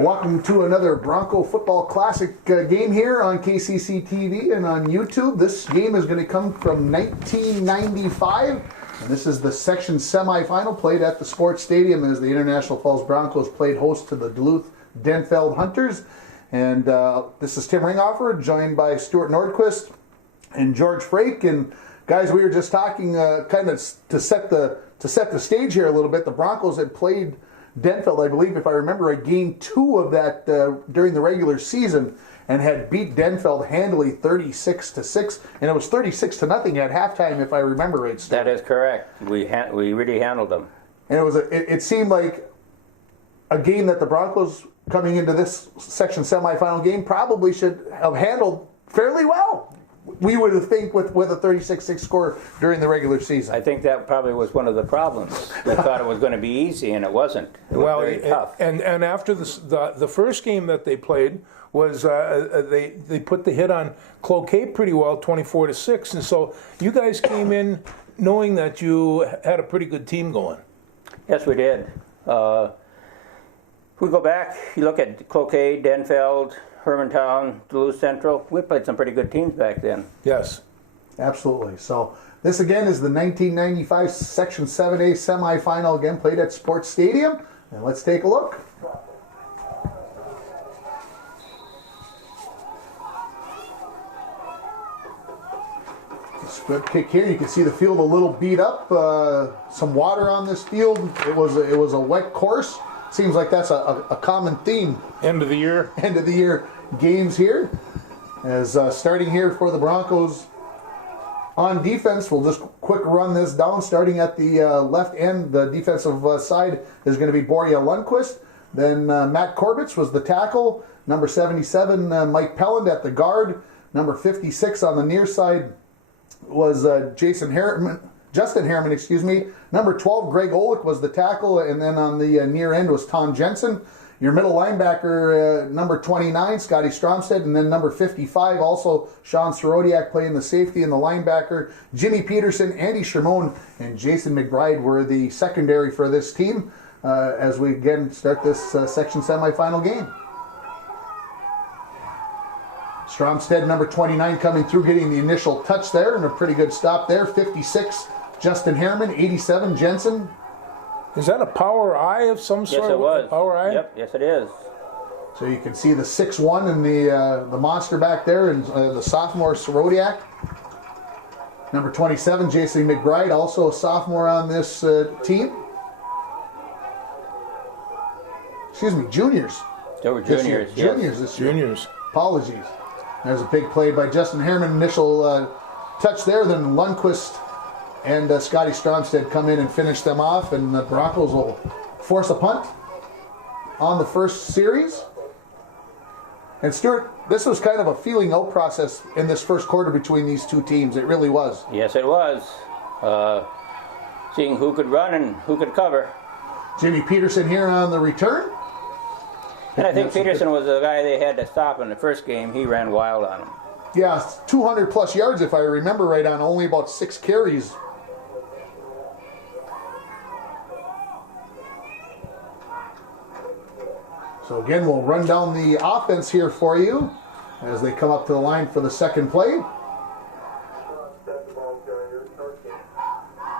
Well, welcome to another Bronco Football Classic game here on KCC TV and on YouTube. This game is going to come from 1995, and this is the section semifinal played at the Sports Stadium as the International Falls Broncos played host to the Duluth Denfeld Hunters. And this is Tim Ringhofer, joined by Stuart Nordquist and George Frake. And guys, we were just talking kind of to set the stage here a little bit. The Broncos had played Denfeld, I believe, if I remember right, game 2 of that during the regular season, and had beat Denfeld handily 36-6, and it was 36-0 at halftime, if I remember right. That is correct. We really handled them, and it seemed like a game that the Broncos, coming into this section semifinal game, probably should have handled fairly well. We would have think with a 36-6 score during the regular season. I think that probably was one of the problems. They thought it was going to be easy, and it wasn't. It was very tough. And after the first game that they played was they put the hit on Cloquet pretty well, 24-6, and so you guys came in knowing that you had a pretty good team going. Yes, we did. If we go back, you look at Cloquet, Denfeld, Hermantown, Duluth Central. We played some pretty good teams back then. Yes. Absolutely. So this again is the 1995 Section 7A semifinal, again played at Sports Stadium. And let's take a look. It's a good kick here. You can see the field a little beat up. Some water on this field. It was a wet course. Seems like that's a common theme. End of the year Games here. As starting here for the Broncos on defense, we'll just quick run this down. Starting at the left end, the defensive side is going to be Borja Lundquist. Then Matt Corbett was the tackle. Number 77, Mike Pelland at the guard. Number 56 on the near side was Justin Harriman, excuse me. Number 12, Greg Olick was the tackle, and then on the near end was Tom Jensen. Your middle linebacker, number 29, Scotty Stromstead, and then number 55, also Sean Sorodiak playing the safety and the linebacker. Jimmy Peterson, Andy Shermone, and Jason McBride were the secondary for this team as we again start this section semifinal game. Stromstead, number 29, coming through, getting the initial touch there, and a pretty good stop there. 56, Justin Harriman. 87, Jensen. Is that a power eye of some sort? Yes, it was. Power eye? Yep, yes it is. So you can see the 6'1" and the monster back there, and the sophomore Sorodiak. Number 27, Jason McBride, also a sophomore on this team. Excuse me, juniors. They were juniors. This year. Juniors this year. Juniors. Apologies. There's a big play by Justin Harriman. Initial touch there. Then Lundquist and Scotty Stromstead come in and finish them off. And the Broncos will force a punt on the first series. And Stuart, this was kind of a feeling out process in this first quarter between these two teams. It really was. Yes, it was. Seeing who could run and who could cover. Jimmy Peterson here on the return. And I think Peterson was the guy they had to stop in the first game. He ran wild on him. Yeah, 200 plus yards if I remember right, on only about 6 carries. So again, we'll run down the offense here for you as they come up to the line for the second play.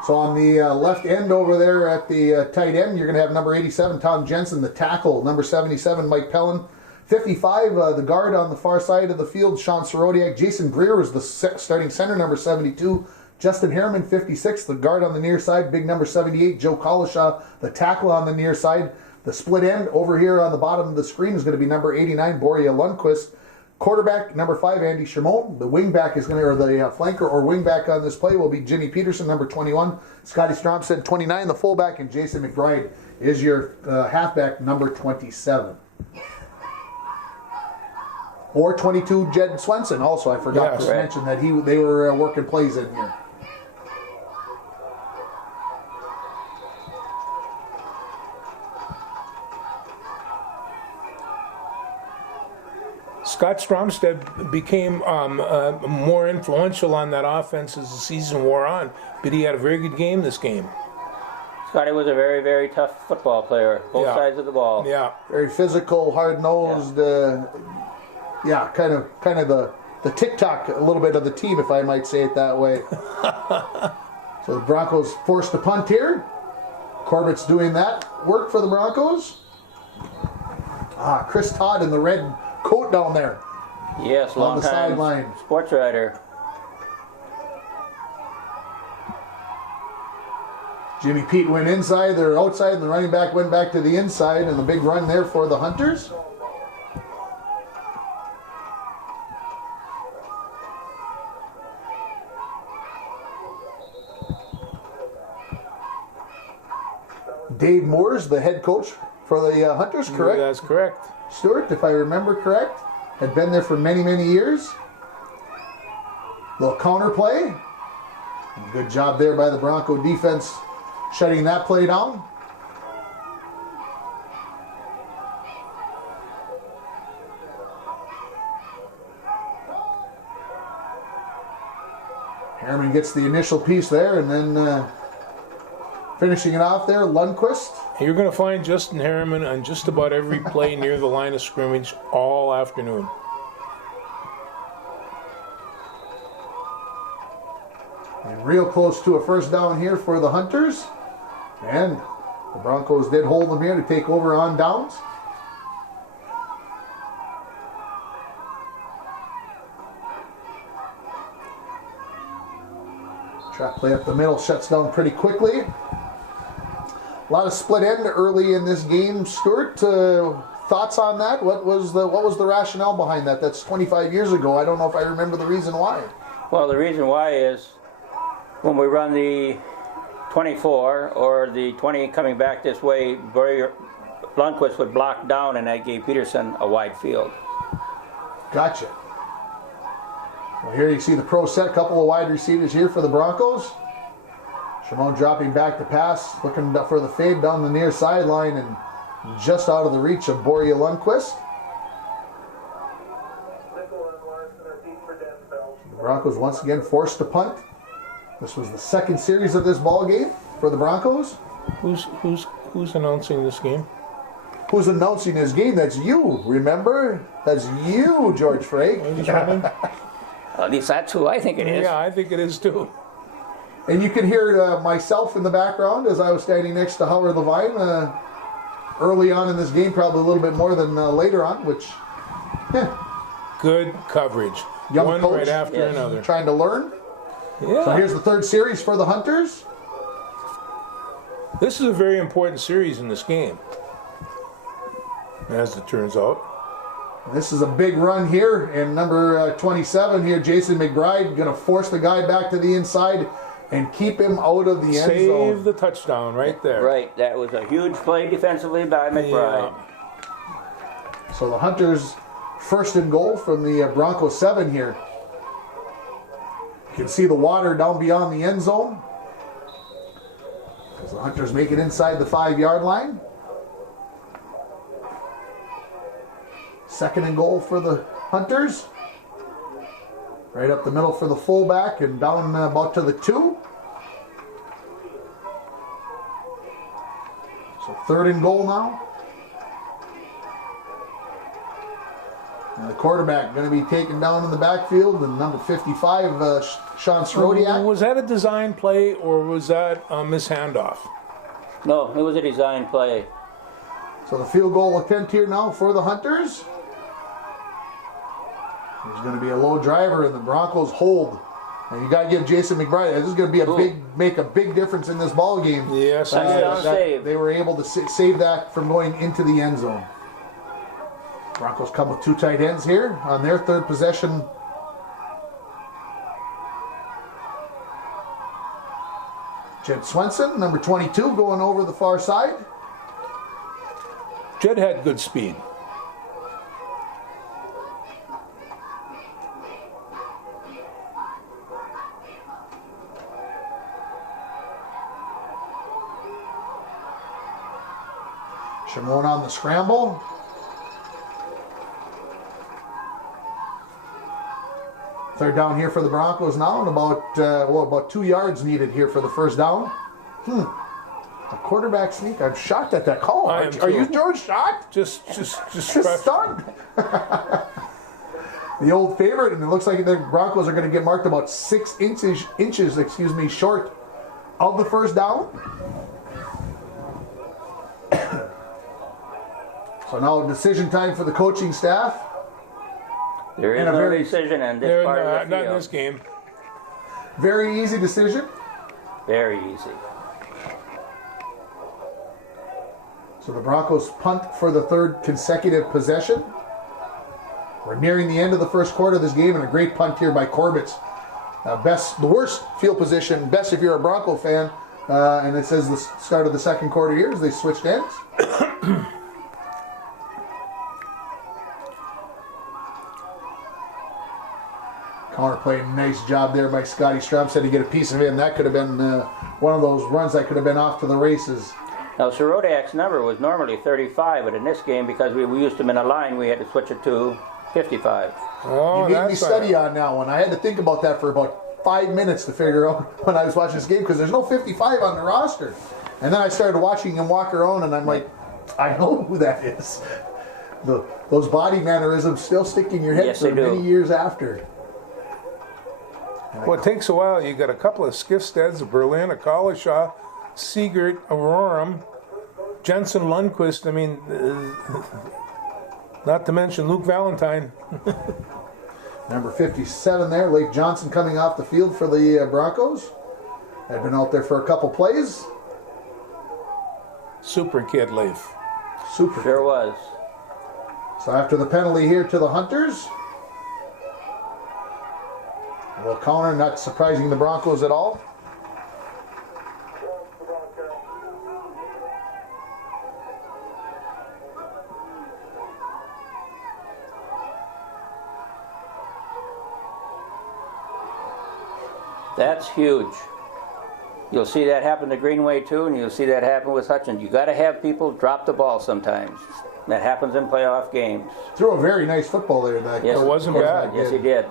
So on the left end over there at the tight end, you're going to have number 87, Tom Jensen, the tackle. Number 77, Mike Pelland. 55, the guard on the far side of the field, Sean Sorodiak. Jason Greer was the starting center, number 72. Justin Harriman, 56, the guard on the near side. Big number 78, Joe Collishaw, the tackle on the near side. The split end over here on the bottom of the screen is going to be number 89, Borja Lundquist. Quarterback, number 5, Andy Shermone. The wingback is going to, or the flanker or wingback on this play will be Jimmy Peterson, number 21. Scotty Stromstead, 29, the fullback, and Jason McBride is your halfback, number 27. Or 22, Jed Swenson. Also, I forgot to mention that they were working plays in here. Scott Stromstead became more influential on that offense as the season wore on, but he had a very good game this game. Scotty was a very, very tough football player, both Yeah. sides of the ball. Yeah. Very physical, hard-nosed. Kind of the tick-tock a little bit of the team, if I might say it that way. So the Broncos forced to punt here. Corbett's doing that work for the Broncos. Chris Todd in the red coat down there. Yes, On long the time sideline. sports writer. Jimmy Pete went inside, they're outside, and the running back went back to the inside, and the big run there for the Hunters. Dave Moore's the head coach for the Hunters, correct? That's correct. Stuart, if I remember correct, had been there for many, many years. Little counter play. Good job there by the Bronco defense shutting that play down. Harriman gets the initial piece there, and then finishing it off there, Lundquist. You're going to find Justin Harriman on just about every play near the line of scrimmage all afternoon. And real close to a first down here for the Hunters. And the Broncos did hold them here to take over on downs. Trap play up the middle shuts down pretty quickly. A lot of split end early in this game. Stuart, thoughts on that? What was the rationale behind that? That's 25 years ago. I don't know if I remember the reason why. Well, the reason why is when we run the 24 or the 20 coming back this way, Lundquist would block down, and that gave Peterson a wide field. Gotcha. Well, here you see the pro set, couple of wide receivers here for the Broncos. Shimon dropping back to pass, looking for the fade down the near sideline and just out of the reach of Borja Lundquist. The Broncos once again forced to punt. This was the second series of this ball game for the Broncos. Who's announcing this game? Who's announcing this game? That's you, remember? That's you, George Frake. At least that's who I think it is. Yeah, I think it is too. And you can hear myself in the background as I was standing next to Howard Levine early on in this game, probably a little bit more than later on, which, Good coverage. Young One coach. right after Yes. another. trying to learn. Yeah. So here's the third series for the Hunters. This is a very important series in this game, as it turns out. This is a big run here, and number 27 here, Jason McBride, going to force the guy back to the inside and keep him out of the end Save zone. the touchdown right there. Right, that was a huge play defensively by McBride. So the Hunters first and goal from the Bronco 7 here. You can see the water down beyond the end zone. As the Hunters make it inside the 5-yard line. Second and goal for the Hunters. Right up the middle for the fullback and down about to the 2. So third and goal now. And the quarterback going to be taken down in the backfield, and number 55, Sean Srodiak. Was that a design play or was that a mishandoff? No, it was a design play. So the field goal attempt here now for the Hunters. There's going to be a low driver, and the Broncos hold. And you got to give Jason McBride. This is going to be make a big difference in this ball game. Yes, Touchdown yes. save. They were able to save that from going into the end zone. Broncos come with 2 tight ends here on their third possession. Jed Swenson, number 22, going over the far side. Jed had good speed. Shimon on the scramble. Third down here for the Broncos now, and about 2 yards needed here for the first down. A quarterback sneak. I'm shocked at that call. I am Are you too. George shocked? Just Just fresh. stunned. The old favorite, and it looks like the Broncos are going to get marked about 6 inches, short of the first down. So now decision time for the coaching staff. There is And a no very- decision in this They're part of the not in field. this game. Very easy decision. Very easy. So the Broncos punt for the 3rd consecutive possession. We're nearing the end of the first quarter of this game, and a great punt here by Corbett. The worst field position, best if you're a Bronco fan. And it says the start of the second quarter here as they switched ends. Connor played a nice job there by Scotty Stromstead to get a piece of him. That could have been one of those runs that could have been off to the races. Now, Sirodak's number was normally 35, but in this game, because we used him in a line, we had to switch it to 55. Oh, You made me that's study on that one. I had to think about that for about 5 minutes to figure out when I was watching this game because there's no 55 on the roster. And then I started watching him walk around, and I'm like, I know who that is. Those body mannerisms still stick in your head Yes, for they do. many years after. Well, it takes a while. You got a couple of Skifsteds, a Berlin, a Collishaw, Siegert, Aurorum, Jensen Lundquist. I mean, not to mention Luke Valentine. Number 57 there, Leif Johnson coming off the field for the Broncos. Had been out there for a couple plays. Super kid, Leif. Super. Sure was. So after the penalty here to the Hunters, well, counter, not surprising the Broncos at all. That's huge. You'll see that happen to Greenway too, and you'll see that happen with Hutchins. You got to have people drop the ball sometimes. That happens in playoff games. Threw a very nice football there. That Yes, It wasn't bad. Yes, he did.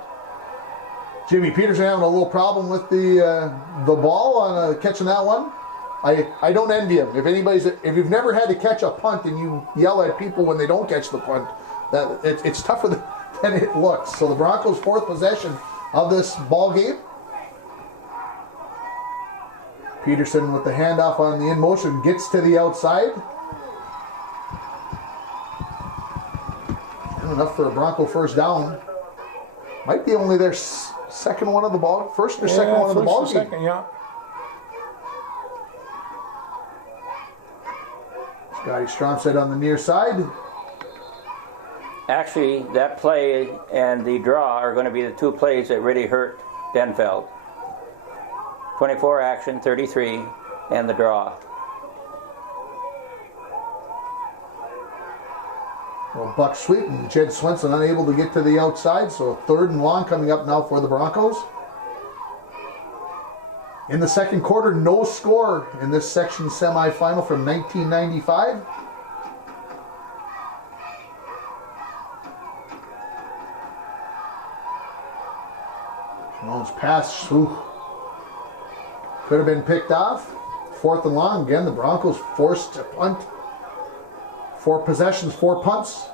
Jimmy Peterson having a little problem with the ball on catching that one. I don't envy him. If you've never had to catch a punt and you yell at people when they don't catch the punt, that it's tougher than it looks. So the Broncos' 4th possession of this ball game. Peterson with the handoff on the in motion gets to the outside. Enough for a Bronco first down. Might be only their second one of the ball, first or second one of the ball game. Second, yeah. Scotty Stromstead on the near side. Actually, that play and the draw are going to be the 2 plays that really hurt Denfeld. 24 action, 33, and the draw. Well, Buck sweep and Jed Swenson unable to get to the outside, so 3rd and long coming up now for the Broncos. In the second quarter, no score in this section semifinal from 1995. Jones pass, could have been picked off. 4th and long, again, the Broncos forced to punt. 4 possessions, 4 punts.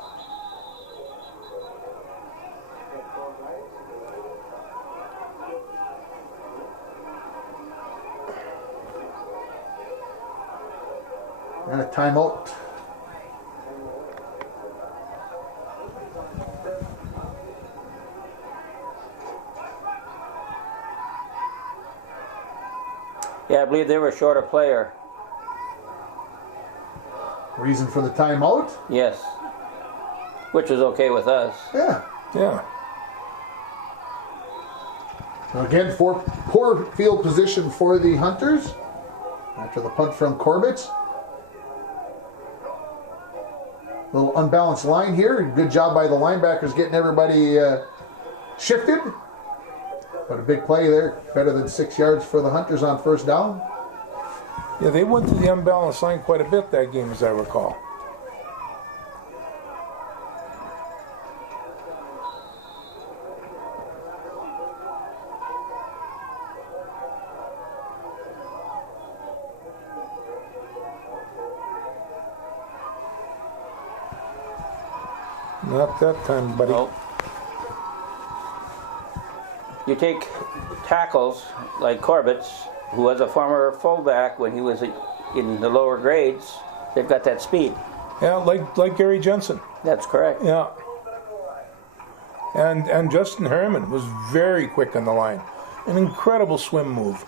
And a timeout. Yeah, I believe they were short a player. Reason for the timeout? Yes. Which is okay with us. Yeah. Yeah. So again, poor field position for the Hunters after the punt from Corbett. Little unbalanced line here. Good job by the linebackers getting everybody shifted. But a big play there. Better than 6 yards for the Hunters on first down. Yeah, they went to the unbalanced line quite a bit that game, as I recall. Not that time, buddy. Nope. You take tackles like Corbett's, who was a former fullback when he was in the lower grades. They've got that speed. Yeah, like Gary Jensen. That's correct. Yeah. And Justin Herman was very quick on the line. An incredible swim move.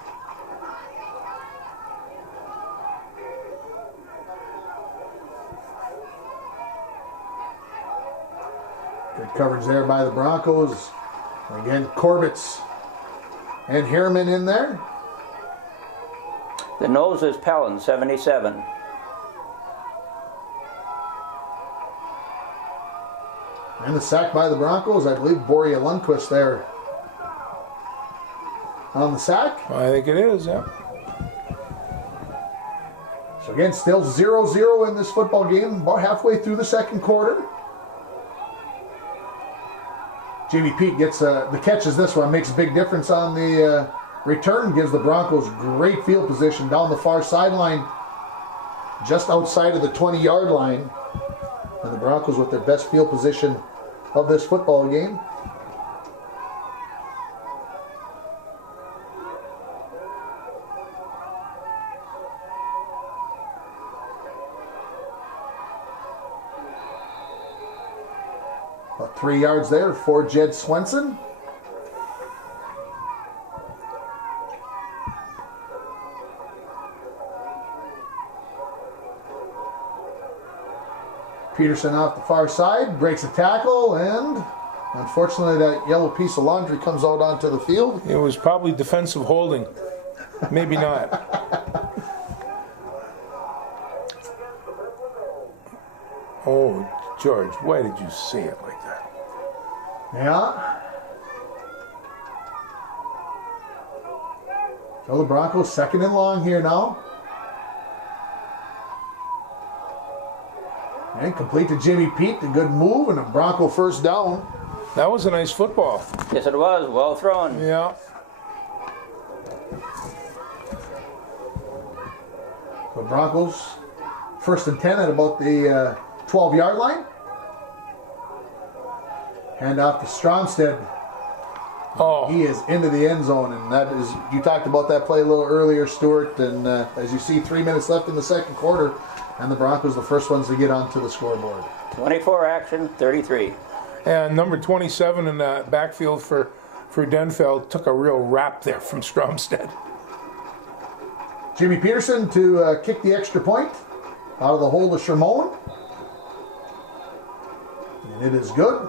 Good coverage there by the Broncos. Again, Corbett's and Harriman in there. The nose is Pellin, 77. And the sack by the Broncos, I believe Borja Lundqvist there on the sack. I think it is, yeah. So again, still 0-0 in this football game, about halfway through the second quarter. Jamie Pete gets the catches this one, makes a big difference on the return, gives the Broncos great field position down the far sideline, just outside of the 20-yard line. And the Broncos with their best field position of this football game. About 3 yards there for Jed Swenson. Peterson off the far side, breaks a tackle, and unfortunately that yellow piece of laundry comes out onto the field. It was probably defensive holding. Maybe not. Oh, George, why did you say it like that? Yeah. So the Broncos second and long here now. And complete to Jimmy Pete, a good move, and a Bronco first down. That was a nice football. Yes, it was. Well thrown. Yeah. The Broncos first and 10 at about the 12-yard line. Hand off to Stromstead. Oh, He is into the end zone, and that is, you talked about that play a little earlier, Stuart, and as you see, 3 minutes left in the second quarter, and the Broncos the first ones to get onto the scoreboard. 24 action, 33. and number 27 in the backfield for Denfeld took a real rap there from Stromstead. Jimmy Peterson to kick the extra point out of the hold of Shermone. And it is good.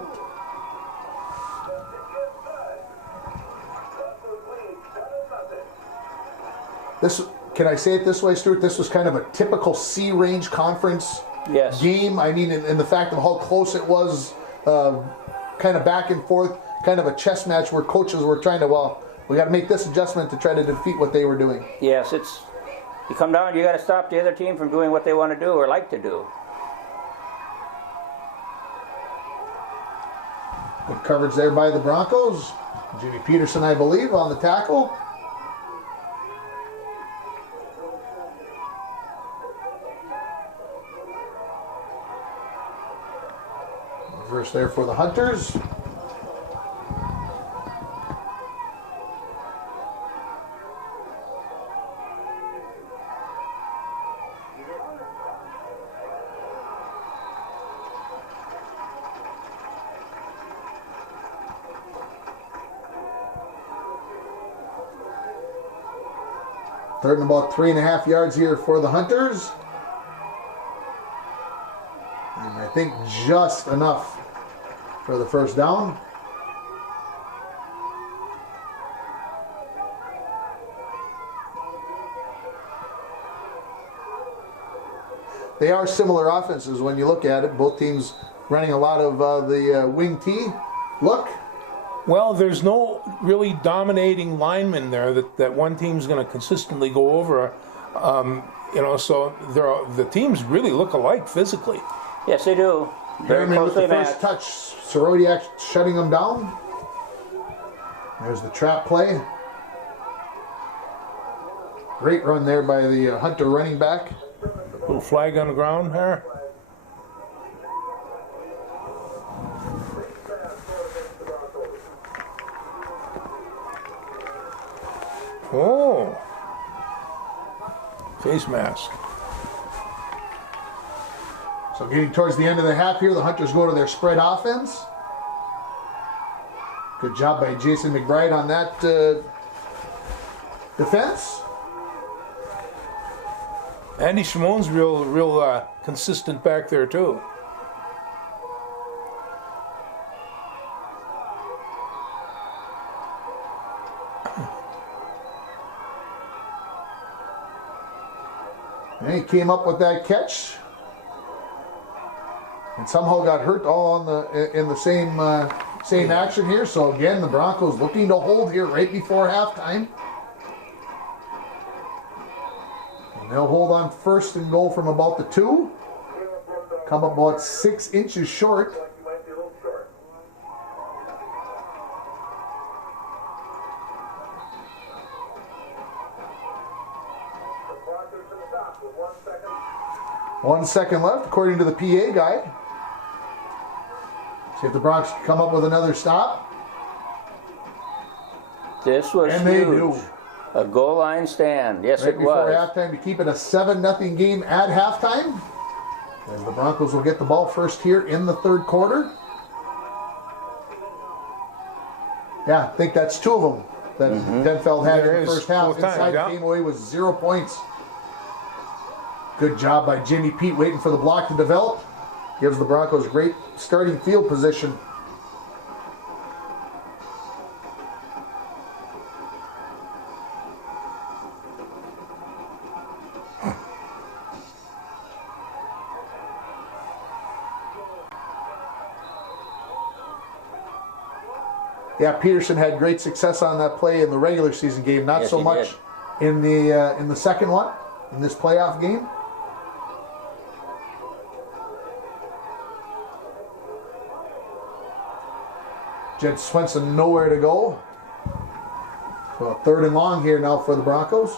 This, can I say it this way, Stuart? This was kind of a typical C-range conference Yes. game. I mean, in the fact of how close it was, kind of back and forth, kind of a chess match where coaches were trying to, well, we got to make this adjustment to try to defeat what they were doing. Yes, it's, you come down, you got to stop the other team from doing what they want to do or like to do. Good coverage there by the Broncos. Jimmy Peterson, I believe, on the tackle. Reverse there for the Hunters. Third and about 3.5 yards here for the Hunters. And I think just enough for the first down. They are similar offenses when you look at it. Both teams running a lot of the wing T look. Well, there's no really dominating lineman there that one team's going to consistently go over. So the teams really look alike physically. Yes, they do. Very Harriman with closely the first matched. touch. Sorodiak shutting them down. There's the trap play. Great run there by the Hunter running back. Little flag on the ground there. Oh. Face mask. So getting towards the end of the half here, the Hunters go to their spread offense. Good job by Jason McBride on that defense. Andy Simone's real consistent back there too. And he came up with that catch. And somehow got hurt all in the same action here. So again, the Broncos looking to hold here right before halftime. And they'll hold on first and goal from about the 2. Come about 6 inches short. One second left, according to the PA guy. See if the Bronx can come up with another stop. This was And huge. they do. A goal line stand. Yes, Right it before was. halftime to keep it a 7-0 game at halftime. As the Broncos will get the ball first here in the third quarter. Yeah, I think that's 2 of them that Denfeld had There in the is, first half. both times, Inside yeah. came away with 0 points. Good job by Jimmy Pete waiting for the block to develop. Gives the Broncos great starting field position. Yeah, Peterson had great success on that play in the regular season game, not Yes, so he much did. in the second one, in this playoff game. Jed Swenson nowhere to go. So 3rd and long here now for the Broncos.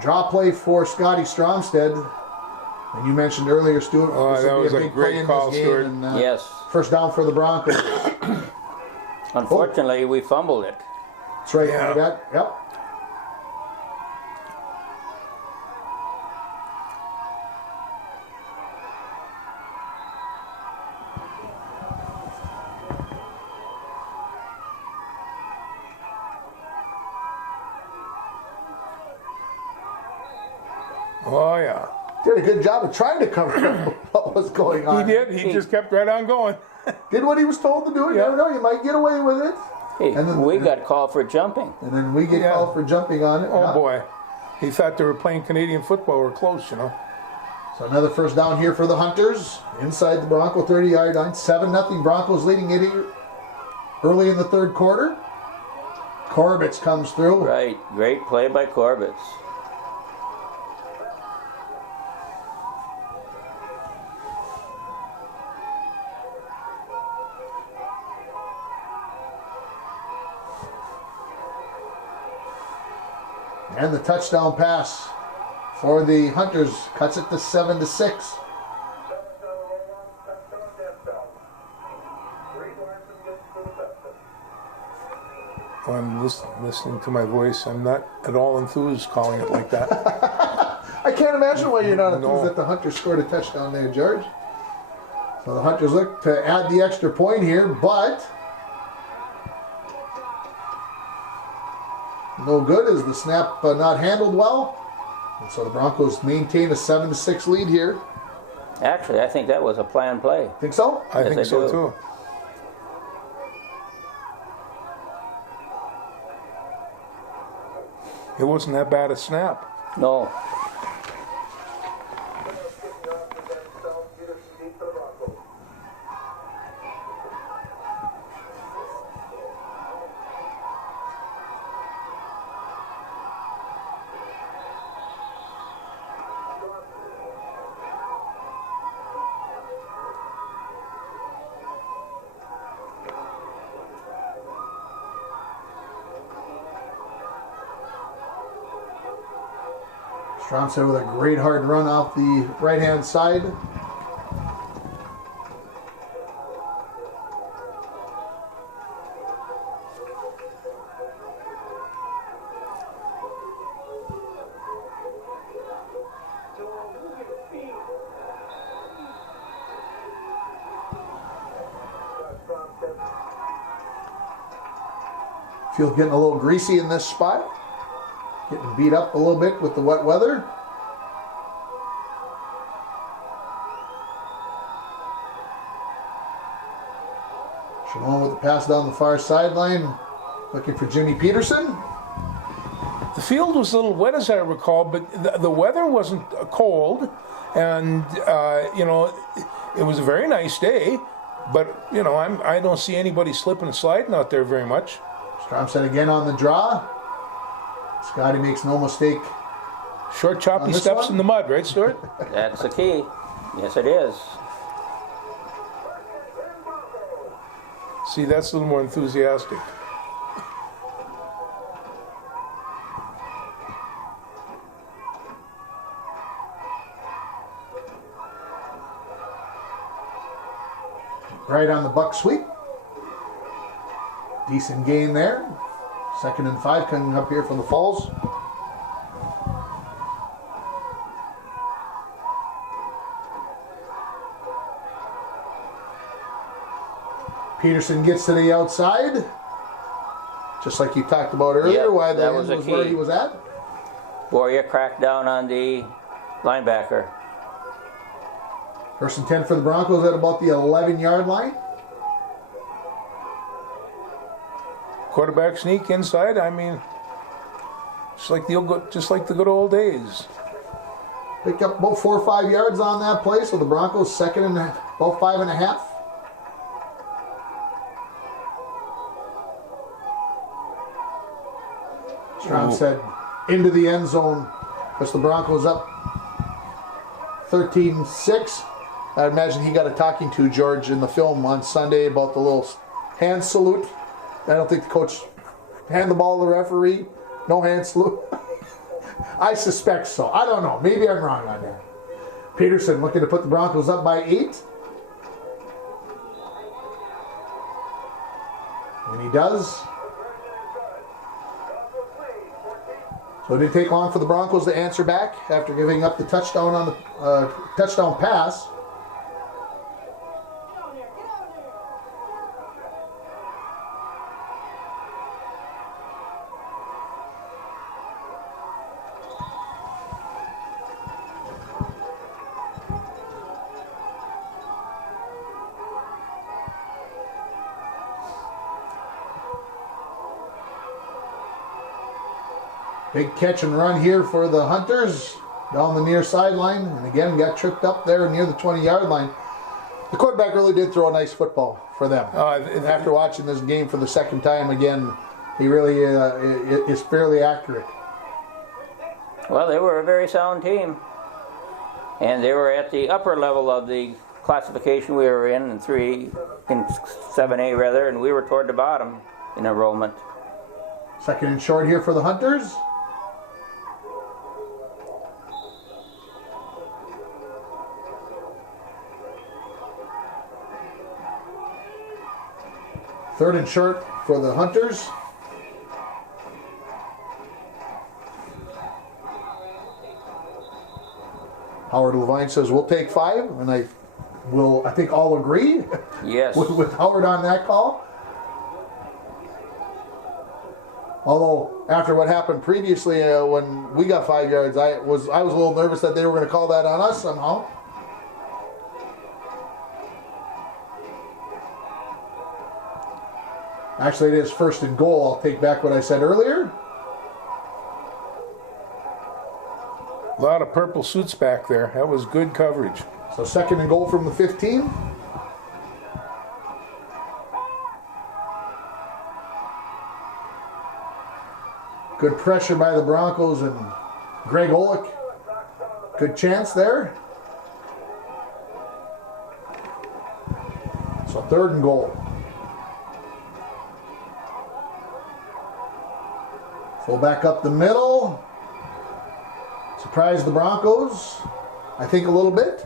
Draw play for Scotty Stromstead. And you mentioned earlier, Stuart, Oh, this that will be was a big great play in call, this game, Stuart. and, Yes. first down for the Broncos. Unfortunately, we fumbled it. That's right. Yeah. Yep. Oh yeah. Did a good job of trying to cover what was going He on. did. He just kept right on going. Did what he was told to do. You Yeah. never know. You might get away with it. Hey, And then- we got called for jumping. And then we get Yeah. called for jumping on it. Oh Yeah. boy. He thought they were playing Canadian football. We're close, you know. So another first down here for the Hunters. Inside the Bronco 30-yard line. 7-0 Broncos leading it here early in the third quarter. Corbett comes through. Right. Great play by Corbett. And the touchdown pass for the Hunters cuts it to 7-6. I'm listening to my voice. I'm not at all enthused calling it like that. I can't imagine why you're not enthused No. that the Hunters scored a touchdown there, George. So the Hunters look to add the extra point here, but no good as the snap not handled well. And so the Broncos maintain a 7-6 lead here. Actually, I think that was a planned play. Think so? I Yes, think I so do. too. It wasn't that bad a snap. No. Stromstead with a great hard run off the right-hand side. Field getting a little greasy in this spot. Getting beat up a little bit with the wet weather. Shalom with the pass down the far sideline. Looking for Jimmy Peterson. The field was a little wet, as I recall, but the weather wasn't cold, and it was a very nice day. But I don't see anybody slipping and sliding out there very much. Stromstead again on the draw. Scotty makes no mistake. Short, choppy steps in the mud, right, Stuart? That's the key. Yes, it is. See, that's a little more enthusiastic. Right on the buck sweep. Decent gain there. 2nd and 5 coming up here from the Falls. Peterson gets to the outside. Just like you talked about earlier, Yep, why the that end was was a where key. he was at. Boria cracked down on the linebacker. 1st and 10 for the Broncos at about the 11-yard line. Quarterback sneak inside. I mean, just like the good old days. Picked up about 4 or 5 yards on that play, so the Broncos 2nd and about 5.5. Stromstead into the end zone. Puts the Broncos up 13-6. I imagine he got a talking to, George, in the film on Sunday about the little hand salute. I don't think the coach handed the ball to the referee. No hand salute. I suspect so. I don't know. Maybe I'm wrong on that. Peterson looking to put the Broncos up by 8. And he does. So it didn't take long for the Broncos to answer back after giving up the touchdown on the touchdown pass. Big catch and run here for the Hunters down the near sideline. And again, got tripped up there near the 20-yard line. The quarterback really did throw a nice football for them. After watching this game for the 2nd time again, he really is fairly accurate. Well, they were a very sound team. And they were at the upper level of the classification we were in 7A rather, and we were toward the bottom in enrollment. 2nd and short here for the Hunters. Third and short for the Hunters. Howard Levine says we'll take 5, and I think all agree. Yes. with Howard on that call. Although after what happened previously when we got 5 yards, I was a little nervous that they were going to call that on us somehow. Actually, it is 1st and goal. I'll take back what I said earlier. A lot of purple suits back there. That was good coverage. So 2nd and goal from the 15. Good pressure by the Broncos and Greg Olick. Good chance there. So 3rd and goal. Full back up the middle. Surprise the Broncos, I think, a little bit.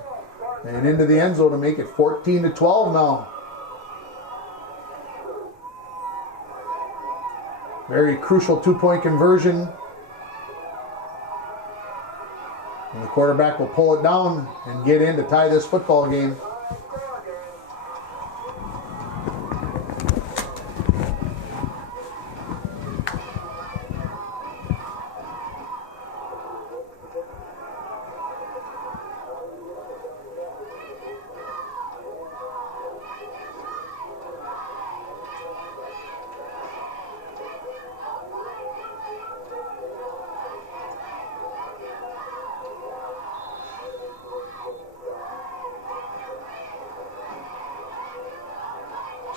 And into the end zone to make it 14-12 now. Very crucial 2-point conversion. And the quarterback will pull it down and get in to tie this football game.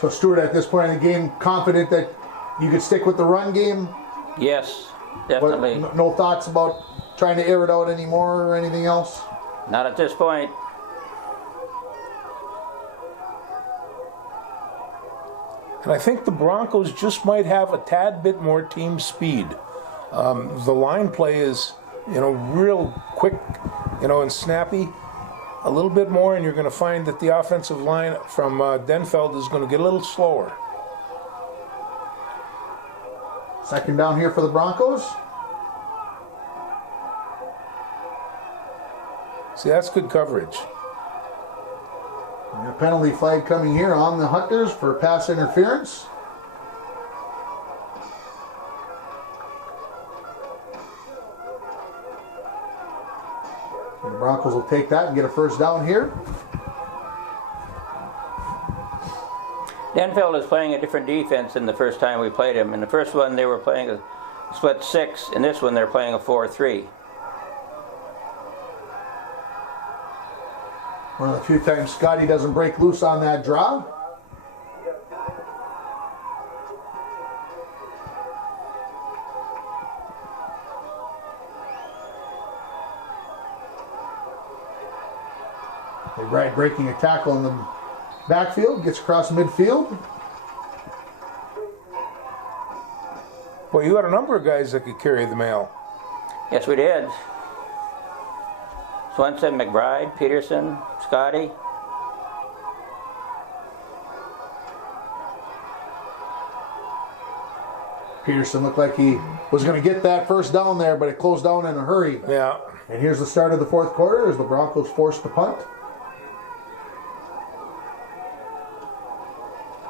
So Stuart, at this point in the game, confident that you could stick with the run game? Yes, But definitely. no thoughts about trying to air it out anymore or anything else? Not at this point. And I think the Broncos just might have a tad bit more team speed. The line play is, real quick, and snappy. A little bit more, and you're going to find that the offensive line from Denfeld is going to get a little slower. Second down here for the Broncos. See, that's good coverage. And a penalty flag coming here on the Hunters for pass interference. And the Broncos will take that and get a first down here. Denfeld is playing a different defense than the first time we played him. In the first one, they were playing a split 6. In this one, they're playing a 4-3. One of the few times Scotty doesn't break loose on that draw. Right, breaking a tackle in the backfield, gets across midfield. Well, you had a number of guys that could carry the mail. Yes, we did. Swenson, McBride, Peterson, Scotty. Peterson looked like he was going to get that first down there, but it closed down in a hurry. Yeah. And here's the start of the fourth quarter as the Broncos forced to punt.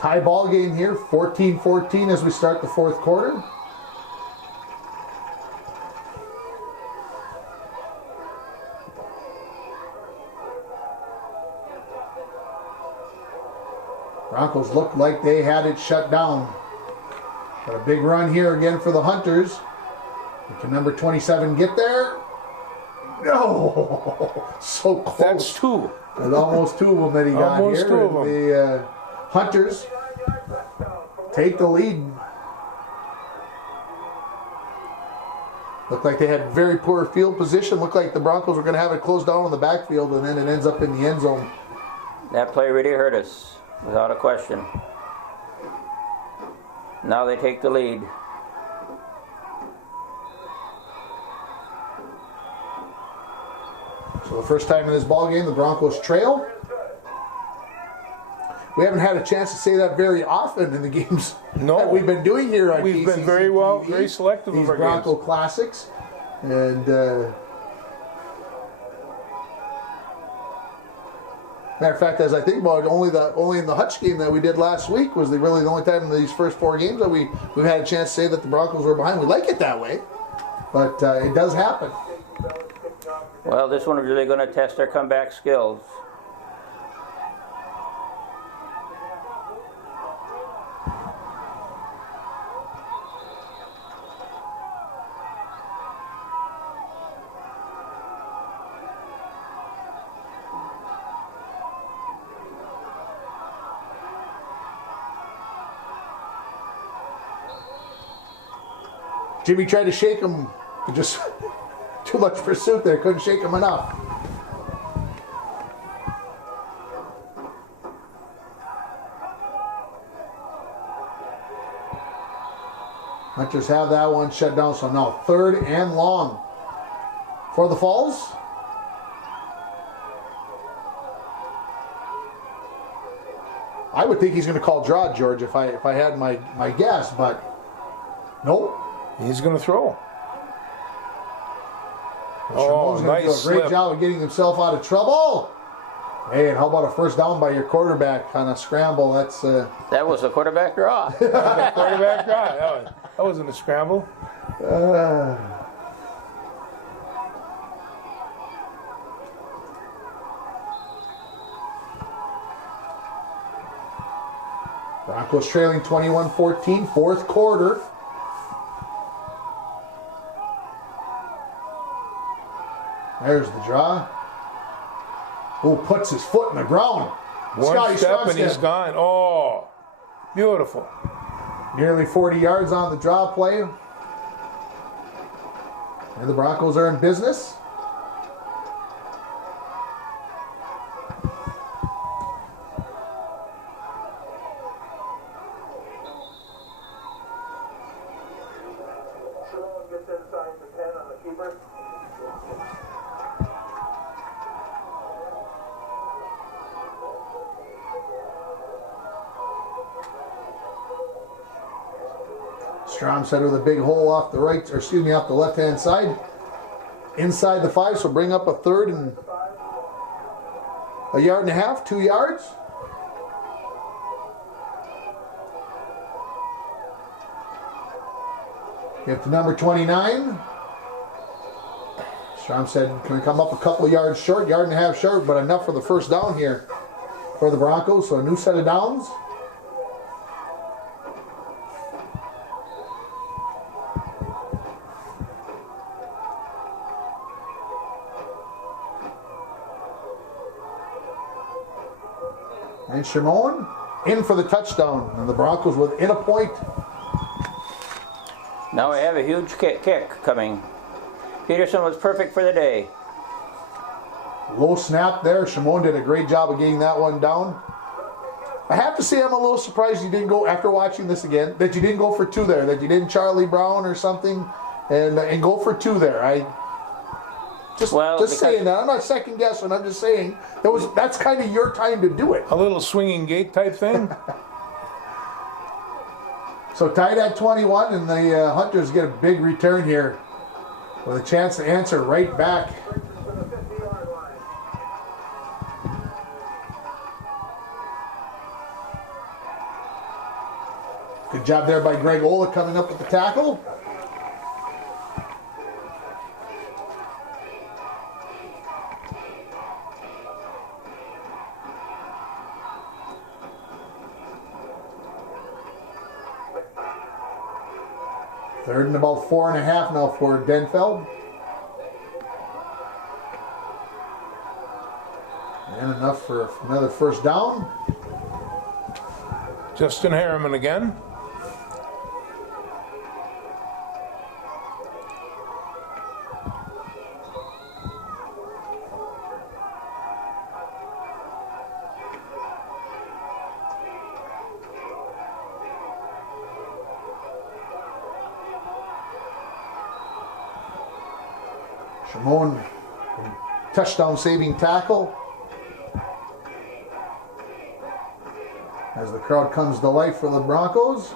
Tie ball game here, 14-14 as we start the fourth quarter. Broncos looked like they had it shut down. Got a big run here again for the Hunters. Can number 27 get there? No! So close. That's 2. There's almost 2 of them that he got Almost here. 2 of them. The Hunters take the lead. Looked like they had very poor field position. Looked like the Broncos were going to have it closed down on the backfield, and then it ends up in the end zone. That play really hurt us, without a question. Now they take the lead. So the first time in this ball game, the Broncos trail. We haven't had a chance to say that very often in the games that we've been doing here on We've been KCC very well, TV, very selective these of our Bronco games. classics. And matter of fact, as I think about it, only in the Hutch game that we did last week was really the only time in these first 4 games that we've had a chance to say that the Broncos were behind. We like it that way, but it does happen. Well, this one is really going to test our comeback skills. Jimmy tried to shake him, but just too much pursuit there. Couldn't shake him enough. Hunters have that one shut down, so now 3rd and long for the Falls. I would think he's going to call draw, George, if I had my guess, but nope. He's going to throw. Shamon's going to do a great slip. job of getting himself out of trouble. Hey, and how about a first down by your quarterback on a scramble? That's That was a quarterback draw. Quarterback drive. That wasn't a scramble. Broncos trailing 21-14, fourth quarter. There's the draw. Oh, puts his foot in the ground. One Scotty step and Swanstead. he's gone. Oh, Beautiful. Nearly 40 yards on the draw play. And the Broncos are in business. Gets inside the 10 on the keeper. Strom set with a big hole off the right, or excuse me, off the left-hand side. Inside the 5, so bring up a third and a yard and a half, 2 yards. Get to number 29. Strom said, can we come up a couple of yards short, yard and a half short, but enough for the first down here for the Broncos. So a new set of downs. And Shimon in for the touchdown. And the Broncos within a point. Now we have a huge kick coming. Peterson was perfect for the day. Low snap there. Shimon did a great job of getting that one down. I have to say I'm a little surprised you didn't go, after watching this again, that you didn't go for 2 there, that you didn't Charlie Brown or something and go for 2 there. Just saying that. I'm not second guessing. I'm just saying that's kind of your time to do it. A little swinging gate type thing. So tied at 21, and the Hunters get a big return here with a chance to answer right back. Good job there by Greg Ola coming up with the tackle. Third and about 4.5 now for Denfeld. And enough for another first down. Justin Harriman again. Shimon, touchdown saving tackle. As the crowd comes to life for the Broncos.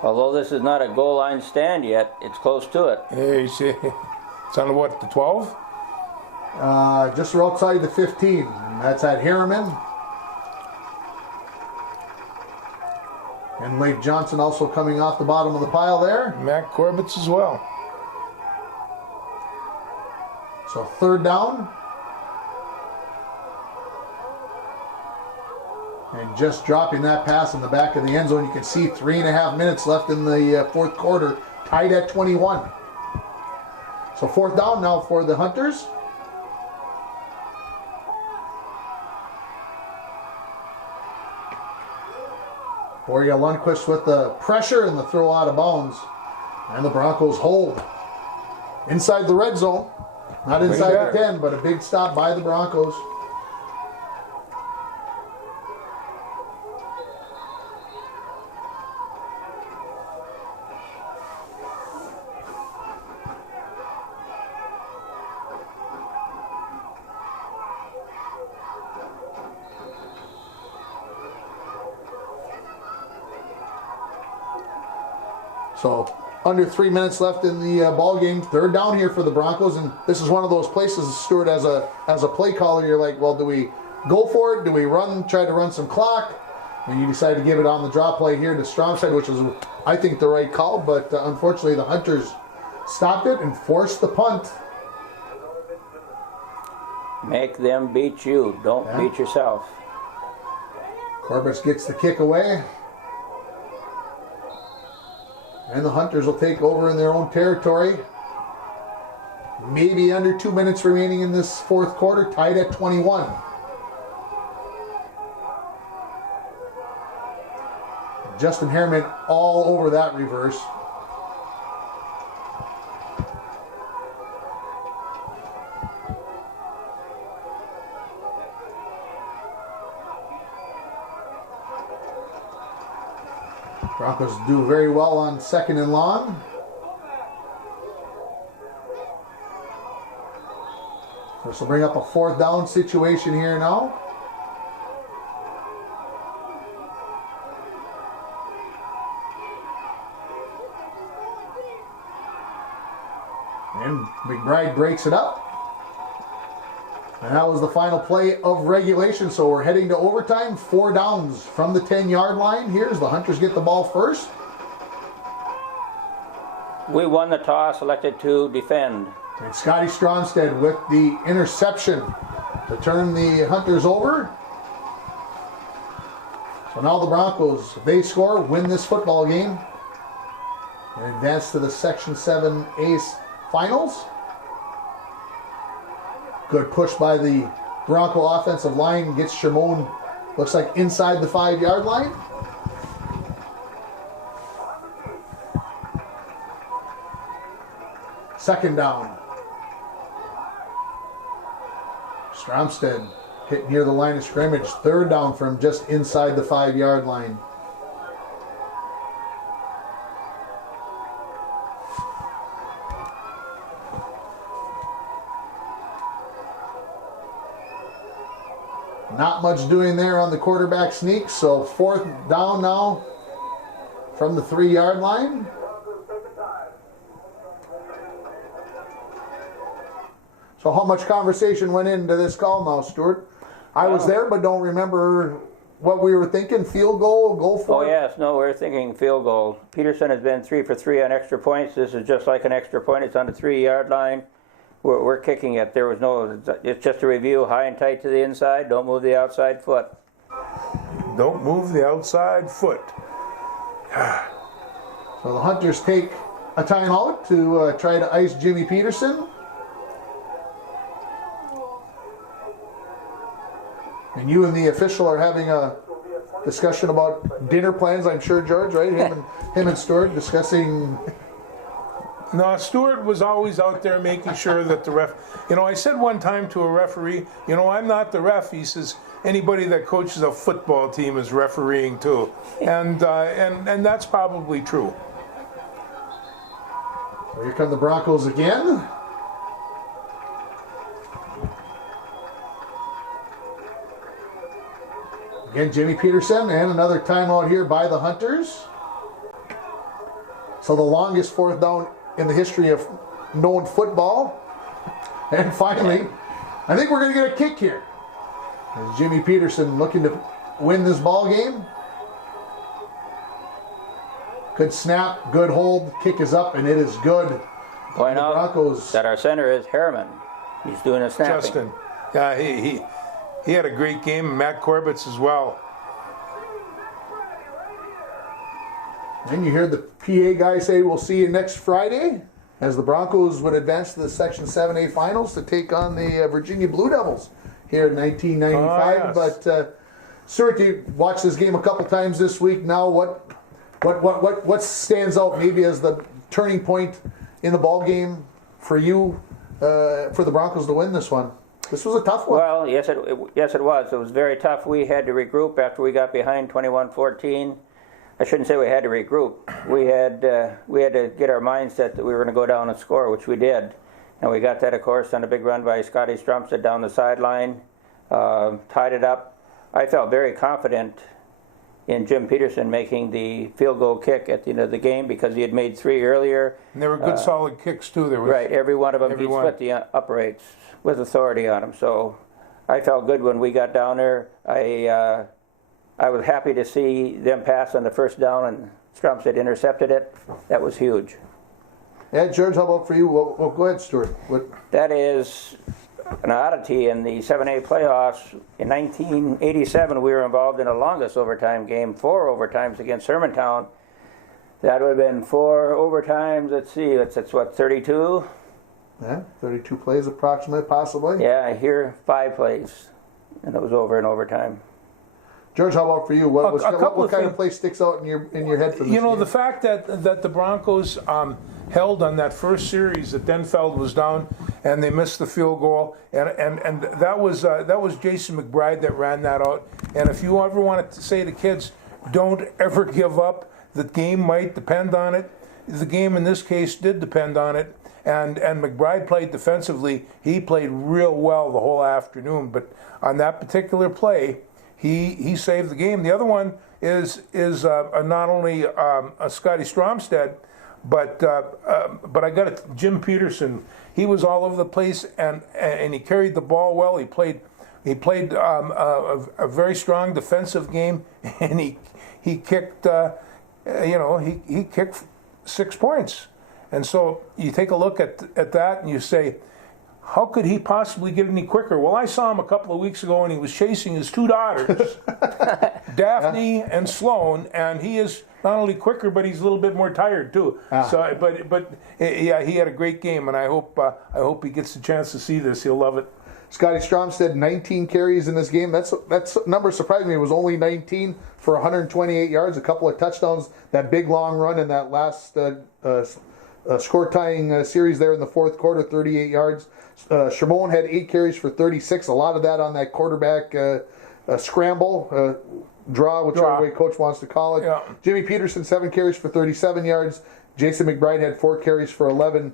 Although this is not a goal line stand yet, it's close to it. Hey, you see, it's on what, the 12? Just outside the 15. And that's at Harriman. And Leif Johnson also coming off the bottom of the pile there. Matt Corbett as well. So third down. And just dropping that pass in the back of the end zone. You can see 3.5 minutes left in the fourth quarter. Tied at 21. So fourth down now for the Hunters. Borja Lundqvist with the pressure and the throw out of bounds. And the Broncos hold. Inside the red zone. Not inside the 10, but a big stop by the Broncos. So under 3 minutes left in the ball game. Third down here for the Broncos, and this is one of those places, Stuart, as a play caller, you're like, well, do we go for it? Do we try to run some clock? And you decide to give it on the draw play here to Stromstead, which was, I think, the right call. But unfortunately, the Hunters stopped it and forced the punt. Make them beat you. Don't beat yourself. Corbett gets the kick away. And the Hunters will take over in their own territory. maybe under 2 minutes remaining in this fourth quarter, tied at 21. Justin Harriman all over that reverse. Broncos do very well on second and long. This will bring up a fourth down situation here now. And McBride breaks it up. And that was the final play of regulation. So we're heading to overtime. 4 downs from the 10-yard line. Here's the Hunters get the ball first. We won the toss, elected to defend. And Scotty Stromstead with the interception to turn the Hunters over. So now the Broncos, if they score, win this football game and advance to the Section 7A finals. Good push by the Bronco offensive line. Gets Shimon, looks like inside the 5-yard line. Second down. Stromstead hit near the line of scrimmage. Third down from just inside the 5-yard line. Not much doing there on the quarterback sneak, so fourth down now from the 3-yard line. So how much conversation went into this call now, Stuart? I was there, but don't remember what we were thinking. Field goal, go for it? Oh, yes. No, we're thinking field goal. Peterson has been 3 for 3 on extra points. This is just like an extra point. It's on the 3-yard line. We're kicking it. There was no, it's just a review, high and tight to the inside. Don't move the outside foot. Don't move the outside foot. So the Hunters take a timeout to try to ice Jimmy Peterson. And you and the official are having a discussion about dinner plans, I'm sure, George, right? Him and Stuart discussing. No, Stuart was always out there making sure that the ref. You know, I said one time to a referee, you know, I'm not the ref. He says anybody that coaches a football team is refereeing too, and that's probably true. So here come the Broncos again. Again, Jimmy Peterson, and another timeout here by the Hunters. So the longest fourth down in the history of known football. And finally, I think we're going to get a kick here. As Jimmy Peterson looking to win this ball game. Good snap, good hold, kick is up, and it is good. Point out Broncos. That our center is Harriman. He's doing a snapping. Justin. Yeah, he had a great game. Matt Corbett as well. And you hear the PA guy say, we'll see you next Friday, as the Broncos would advance to the Section 7A finals to take on the Virginia Blue Devils here in 1995. Oh, yes. But, Stuart, you watched this game a couple times this week now. What stands out maybe as the turning point in the ball game for you, for the Broncos to win this one? This was a tough one. Well, yes, it was. It was very tough. We had to regroup after we got behind 21-14. I shouldn't say we had to regroup. We had to get our mindset that we were going to go down and score, which we did. And we got that, of course, on a big run by Scotty Stromstead down the sideline, tied it up. I felt very confident in Jim Peterson making the field goal kick at the end of the game because he had made 3 earlier. And they were good, solid kicks, too. There was, right, every one of them he split the uprights with authority on them. So I felt good when we got down there. I was happy to see them pass on the first down and Stromstead intercepted it. That was huge. Yeah, George, how about for you? Well, go ahead, Stuart. That is an oddity in the 7A playoffs. In 1987, we were involved in the longest overtime game, 4 overtimes against Hermantown. That would have been 4 overtimes. Let's see, it's what, 32? Yeah, 32 plays approximately, possibly. Yeah, I hear 5 plays, and it was over in overtime. George, how about for you? What kind things. of play sticks out in your head from this You know, game? the fact that the Broncos held on that first series that Denfeld was down and they missed the field goal, and that was Jason McBride that ran that out. And if you ever want to say to kids, don't ever give up, the game might depend on it. The game in this case did depend on it. And McBride played defensively. He played real well the whole afternoon. But on that particular play, he saved the game. The other one is not only Scotty Stromstad, but I got it. Jim Peterson. He was all over the place and he carried the ball well. He played a very strong defensive game, and he kicked he kicked 6 points. And so you take a look at that and you say, how could he possibly get any quicker? Well, I saw him a couple of weeks ago and he was chasing his 2 daughters, Daphne and Sloane, and he is not only quicker, but he's a little bit more tired too. So, but yeah, he had a great game, and I hope he gets the chance to see this. He'll love it. Scotty Stromstad, 19 carries in this game. That's number surprised me. It was only 19 for 128 yards, a couple of touchdowns, that big long run in that last score-tying series there in the fourth quarter, 38 yards. Shimon had 8 carries for 36. A lot of that on that quarterback scramble, draw, whichever way coach wants to call it. Yeah. Jimmy Peterson, 7 carries for 37 yards. Jason McBride had 4 carries for 11.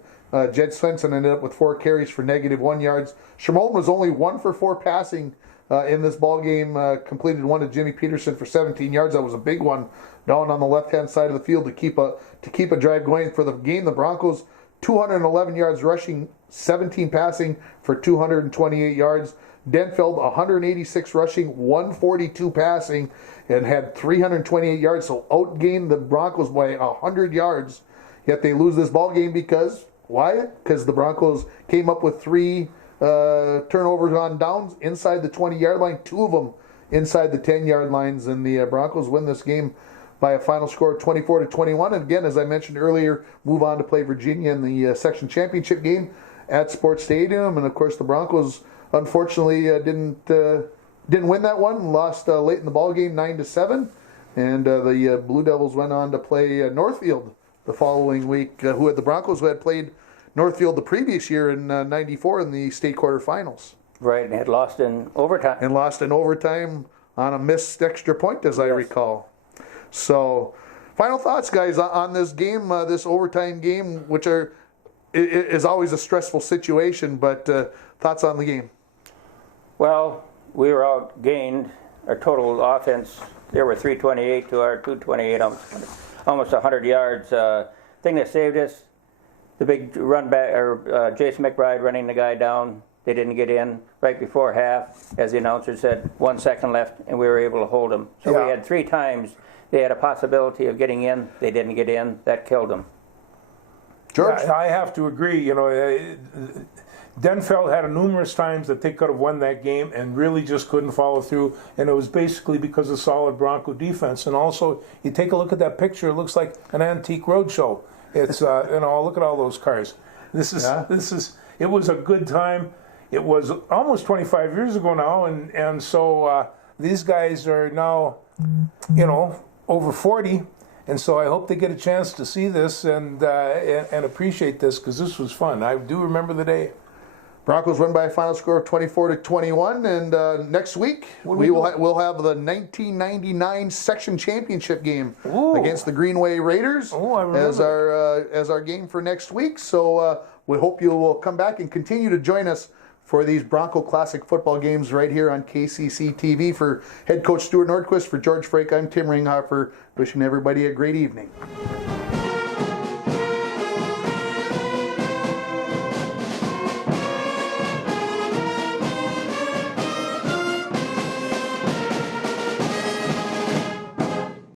Jed Svensson ended up with 4 carries for -1 yards. Shimon was only 1 for 4 passing in this ball game. Completed one to Jimmy Peterson for 17 yards. That was a big one down on the left-hand side of the field to keep a drive going for the game. The Broncos 211 yards rushing, 17 passing for 228 yards. Denfeld 186 rushing, 142 passing, and had 328 yards. So outgained the Broncos by 100 yards. Yet they lose this ball game because why? Because the Broncos came up with 3 turnovers on downs inside the 20-yard line, 2 of them inside the 10-yard lines, and the Broncos win this game by a final score of 24-21. And again, as I mentioned earlier, move on to play Virginia in the section championship game at Sports Stadium. And of course, the Broncos unfortunately didn't win that one. Lost late in the ball game, 9-7. And the Blue Devils went on to play Northfield the following week, the Broncos who had played Northfield the previous year in '94 in the state quarterfinals. Right, and had lost in overtime. And lost in overtime on a missed extra point, as I recall. So, final thoughts, guys, on this game, this overtime game, which is always a stressful situation, but thoughts on the game? Well, we were outgained. Our total offense, there were 328 to our 228, almost 100 yards. Thing that saved us, the big run back, or Jason McBride running the guy down. They didn't get in right before half, as the announcer said, 1 second left, and we were able to hold them. So we had 3 times they had a possibility of getting in. They didn't get in. That killed them. George? Yeah, I have to agree. You know, Denfeld had numerous times that they could have won that game and really just couldn't follow through. And it was basically because of solid Bronco defense. And also, you take a look at that picture, it looks like an antique roadshow. It's look at all those cars. It was a good time. It was almost 25 years ago now, and so these guys are now, over 40. And so I hope they get a chance to see this and appreciate this, because this was fun. I do remember the day. Broncos win by a final score of 24-21, and next week we'll have the 1999 section championship game against the Greenway Raiders as our game for next week. So we hope you will come back and continue to join us for these Bronco Classic football games right here on KCC TV. For head coach Stuart Nordquist, for George Frake, I'm Tim Ringhofer, wishing everybody a great evening.